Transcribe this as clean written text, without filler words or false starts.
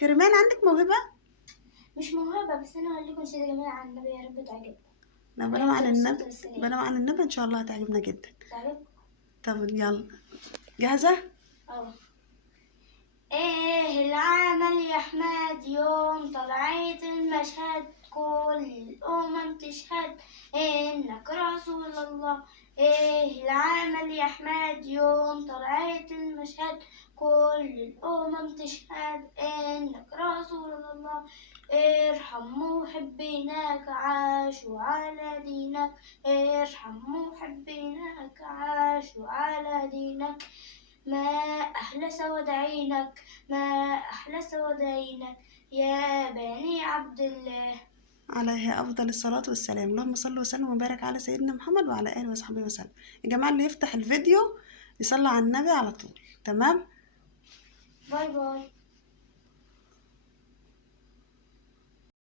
كريمان عندك موهبة؟ مش موهبة، بس أنا هقول لكم نشيد جميل عن النبي، يا رب تعجبكم. لا بلا عن النبي، بلا عن النبي إن شاء الله هتعجبنا جدا. تعجبكم؟ طب يلا، جاهزة؟ ايه العمل يا احمد يوم طلعت المشهد، كل الامم تشهد انك رسول الله. ايه العمل يا احمد يوم طلعت المشهد، كل الامم تشهد انك رسول الله. ارحم محبينك عاشوا على دينك، ارحم محبينك عاشوا على دينك. ما أحلى سواد عينك، ما أحلى سواد عينك يا بني عبد الله. عليه أفضل الصلاة والسلام. اللهم صل وسلم وبارك على سيدنا محمد وعلى آله وصحبه وسلم. يا جماعة اللي يفتح الفيديو يصلي على النبي على طول. تمام؟ باي باي.